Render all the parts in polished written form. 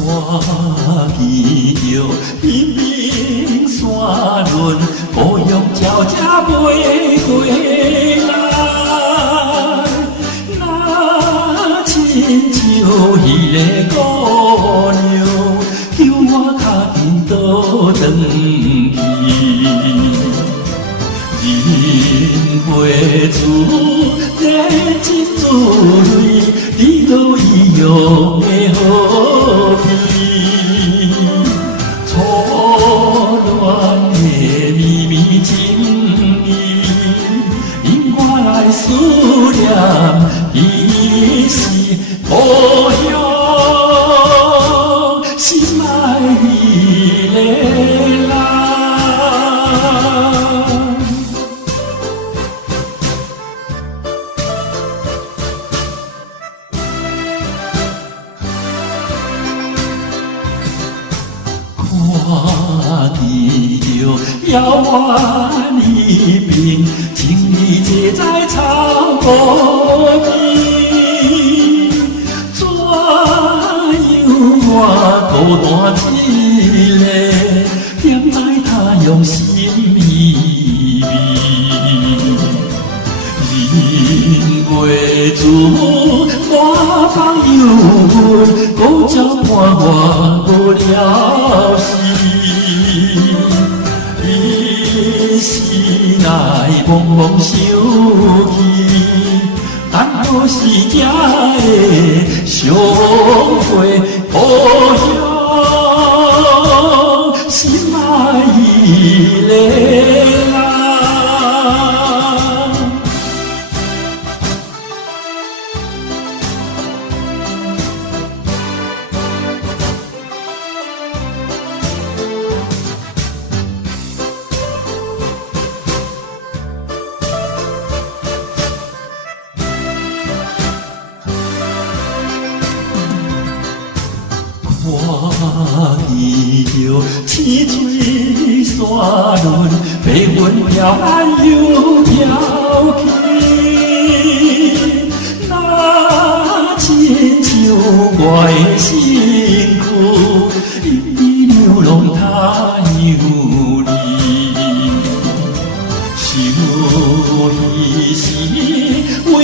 我记着明明山峦，孤勇朝这飞过来，那亲像迄个姑娘，叫我较紧倒转去。人袂出热情滋味，你都一样的好味。初恋的绵绵情意，因我来思念，伊是故乡心爱迄个人。看见遥远一边，情意结在草坡边，怎样我孤单一个，踮在他乡心依偎。人袂住我放忧闷，孤照伴我无了时。你是哪会茫茫想起？等好时才会相会，故乡心爱迄个人。我记着青翠山峦，白云飘来又飘去，那亲像我的身躯，因流浪他游离。想彼时为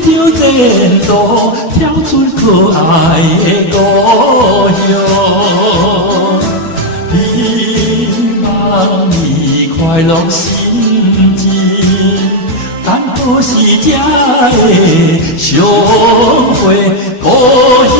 着前途，跳出可爱的故乡，希望你快乐心情，等好时才会相会，故乡。